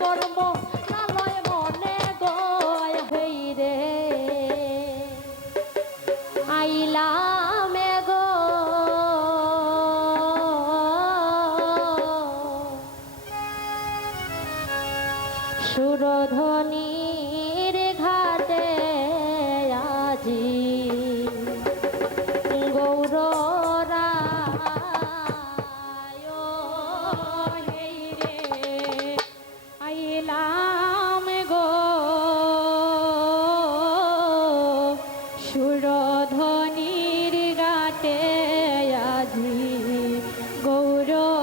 কর্ম নালয় মনে গয় হই রে আইলাম গো সুরধ্বনির ঘাটে আজি গৌররায় হে রে আইলাম গো সুরধ্বনির ঘাটে আজি গৌররায়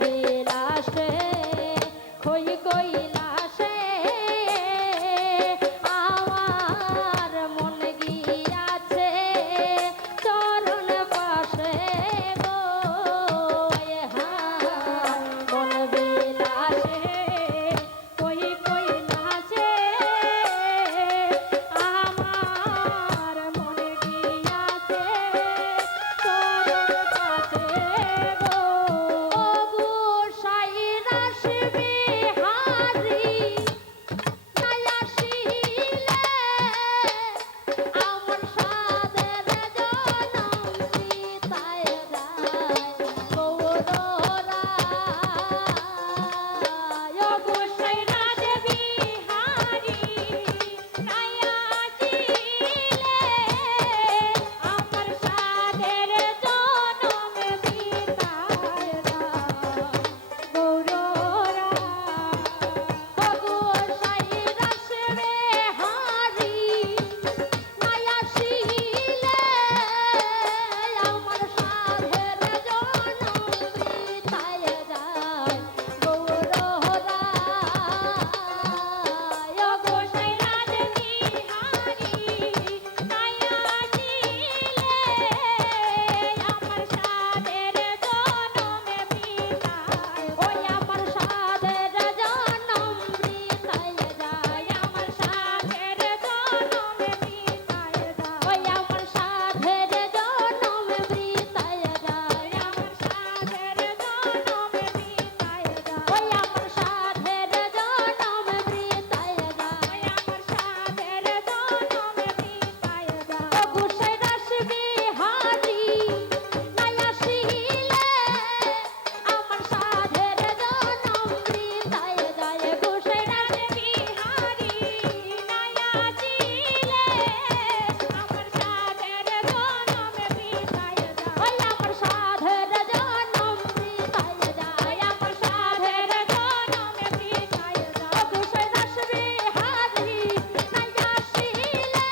বিলাসে খই কৈলাসে আমার মন গিয়াছে চরণ পাশে গো মন বিলাসে খই কৈলাসে আমার মন গিয়াছে চরণ পাশে গো গোসাই রাসবে হারি নাই আসিলে আমার সাদের জনম সীতায় যায় গৌররা গোসাই রাসবে হারি নাই আসিলে আমার সাদের জনম সীতায় যায় গৌররা গোসাই রাসবে হারি নাই আসিলে আমার সাধের জনম বৃথায় যায় গৌরহরা গোসাই রাসবে হারি নাই আসিলে আমার সাধের জনম বৃথায় ওই আমার সাধের জনম বৃথায় যায় আমার সাধের জনম বৃথায় যায় ওই আমার সাধের জনম বৃথায় যায় আমার সাধের জনম বৃথায় যায় ওই আমার সাধের জনম বৃথায় যায় আমার সাধের জনম বৃথায় যায় গোসাই রাসবে হারি নাই আসিলে আমার সাধের জনম বৃথায় যায় গোসাই রাসবে হারি নাই আসিলে আমার সাধের জনম বৃথায় যায় ওই আমার সাধের জনম বৃথায় যায় আমার সাধের জনম বৃথায় যায় গোসাই রাসবে হারি নাই আসিলে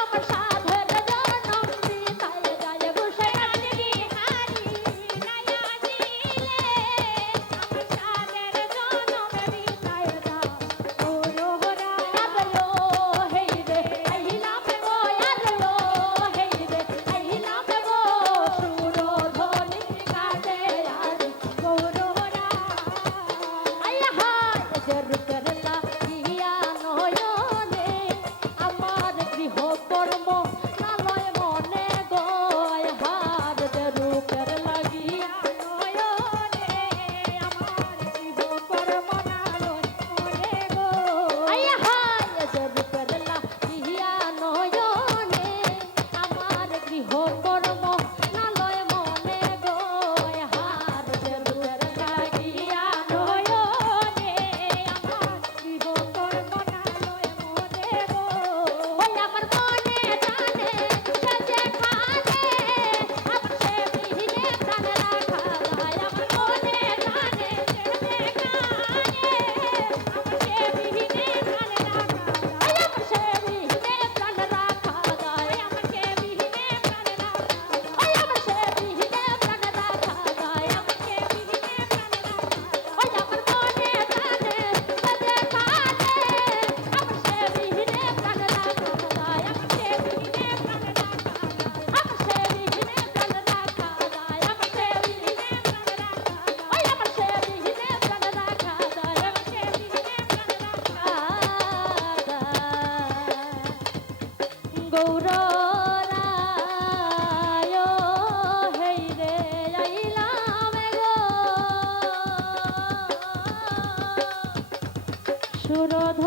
আমার সাধের জনম বৃথায় যায় গোসাই রাসবে হারি নাই আসিলে আমার সাধের জনম বৃথায় যায় গৌরহরা আলো হেই রে আইলাম গো আলো হেই রে আইলাম গো সুরধনি কাটে আর গৌরহরা আল্লাহ জর করলা ইয়া নয়নে আমার গৃহ কর্ম নালয় মনে গো হার জরু করলা ইয়া নয়নে আমার গৃহ কর্ম নালয় মনে গো আল্লাহ জর করলা ইয়া নয়নে আমার গৃহ কর্ম নালয় মনে গো হার জর করলা ইয়া নয়নে আমার গৃহ কর্ম নালয় মনে গো ওই আমার মনে টানে সাজে খানে আমার সে বিহীনে প্রাণ রাখা যায় আমার মনে টানে সাজে খানে আমার সে বিহীনে প্রাণ রাখা যায় আমার সে বিহীনে প্রাণ রাখা যায় আমার সে বিহীনে প্রাণ রাখা ওই আমার সে বিহীনে প্রাণ রাখা যায় আমার সে বিহীনে প্রাণ রাখা ওই আমার মনে টানে সাজে খানে আমার সে বিহীনে প্রাণ রাখা যায় আমার সে বিহীনে প্রাণ রাখা যায় আমার সে বিহীনে প্রাণ রাখা যায় আমার সে বিহীনে প্রাণ রাখা যায় ওই আমার সে বিহীনে প্রাণ রাখা যায় আমার সে বিহীনে প্রাণ রাখা যায় গৌররায় হেই রে আইলাম গো সুরধ